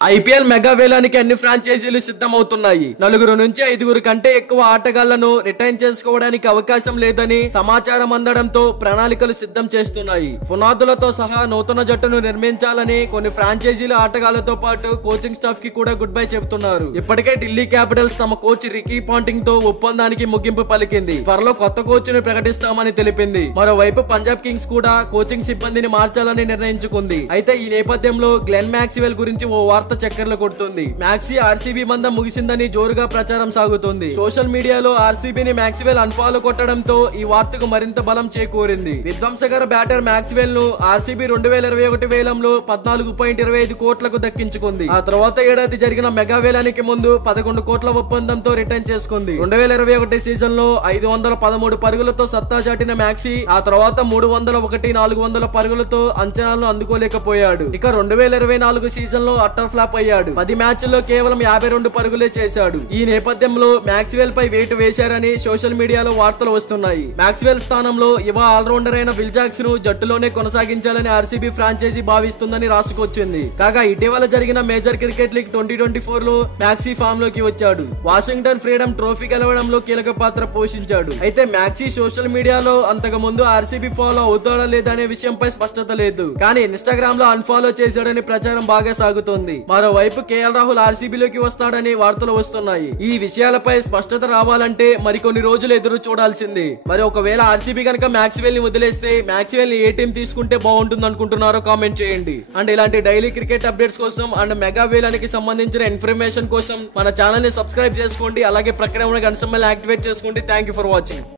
IPL mega వేలానికి అన్ని ఫ్రాంచైజీలు సిద్ధమవుతున్నాయి. 4 నుంచి 5 కంటే ఎక్కువ ఆటగాళ్లను రిటైన్ చేసుకోవడానికి అవకాశం లేదని సమాచారం అందడంతో ప్రణాళికలు సిద్ధం చేస్తున్నాయి. పునాదులతో సహా నూతన జట్టును నిర్మించాలని కొన్ని ఫ్రాంచైజీల ఆటగాళ్లతో పాటు కోచింగ్ స్టాఫ్ కి కూడా గుడ్ బై చెబుతున్నారు. ఇప్పటికే ఢిల్లీ క్యాపిటల్స్ తమ కోచ్ రికీ పాంటింగ్ తో ఒప్పందానికి ముగింపు పలికింది. త్వరలో కొత్త కోచ్ ను ప్రకటిస్తామని తెలిపింది. మరోవైపు పంజాబ్ కింగ్స్ కూడా కోచింగ్ సిబ్బందిని మార్చాలని నిర్ణయించుకుంది. అయితే ఈ నేపథ్యంలో గ్లెన్ మ్యాక్స్వెల్ గురించి ఓ వార్త చక్కర్లు కొడుతుంది. మ్యాక్సీ ఆర్సీబీ మందం ముగిసిందని జోరుగా ప్రచారం సాగుతుంది. సోషల్ మీడియాలో ఆర్సీబీని మ్యాక్స్వెల్ అన్ఫాలో కొట్టడంతో ఈ వార్తకు మరింత బలం చేకూరింది. విధ్వంసకర బ్యాటర్ మ్యాక్స్వెల్ ను ఆర్సీబీ 2021 వేలంలో 14.25 కోట్లకు దక్కించుకుంది. ఆ తర్వాత ఏడాది జరిగిన మెగా వేలానికి ముందు 11 కోట్ల ఒప్పందంతో రిటైన్ చేసుకుంది. 2021 సీజన్ లో 513 పరుగులతో సత్తా చాటిన మ్యాక్సీ ఆ తర్వాత 301, 400 పరుగులతో అంచనాలను అందుకోలేకపోయాడు. ఇక 2024 సీజన్ లో అట్టర్ ఫ్లాప్ అయ్యాడు. 10 మ్యాచ్ల్లో కేవలం 52 పరుగులే చేశాడు. ఈ నేపథ్యంలో మ్యాక్స్వెల్ పై వేటు వేశారని సోషల్ మీడియాలో వార్తలు వస్తున్నాయి. మ్యాక్స్వెల్ స్థానంలో యువ ఆల్రౌండర్ అయిన విల్ జాక్స్ ను జట్టులోనే కొనసాగించాలని ఆర్సీబీ ఫ్రాంచైజీ భావిస్తుందని రాసుకొచ్చింది. కాగా ఇటీవల జరిగిన మేజర్ క్రికెట్ లీగ్ 2024 లో మ్యాక్సీ ఫామ్ లోకి వచ్చాడు. వాషింగ్టన్ ఫ్రీడమ్ ట్రోఫీ గెలవడంలో కీలక పాత్ర పోషించాడు. అయితే మ్యాక్సీ సోషల్ మీడియాలో అంతకు ముందు ఆర్సీబీ ఫాలో అవుతాడా లేదా అనే విషయంపై స్పష్టత లేదు. కానీ ఇన్స్టాగ్రామ్ లో అన్ఫాలో చేశాడని ప్రచారం బాగా సాగుతోంది. మరోవైపు కేఎల్ రాహుల్ ఆర్సీబీలోకి వస్తాడని వార్తలు వస్తున్నాయి. ఈ విషయాలపై స్పష్టత రావాలంటే మరికొన్ని రోజులు ఎదురు చూడాల్సింది. మరి ఒకవేళ ఆర్సీబీ కనుక మ్యాక్స్వెల్ ని వదిలేస్తే మ్యాక్స్వెల్ ని ఏ టీం తీసుకుంటే బాగుంటుంది అనుకుంటున్నారో కామెంట్ చేయండి. అండ్ ఇలాంటి డైలీ క్రికెట్ అప్డేట్స్ కోసం అండ్ మెగా వేలానికి సంబంధించిన ఇన్ఫర్మేషన్ కోసం మన ఛానల్ ని సబ్స్క్రైబ్ చేసుకోండి. అలాగే ప్రక్కన ఉన్న గంట సింబల్ యాక్టివేట్ చేసుకోండి. Thank you for watching.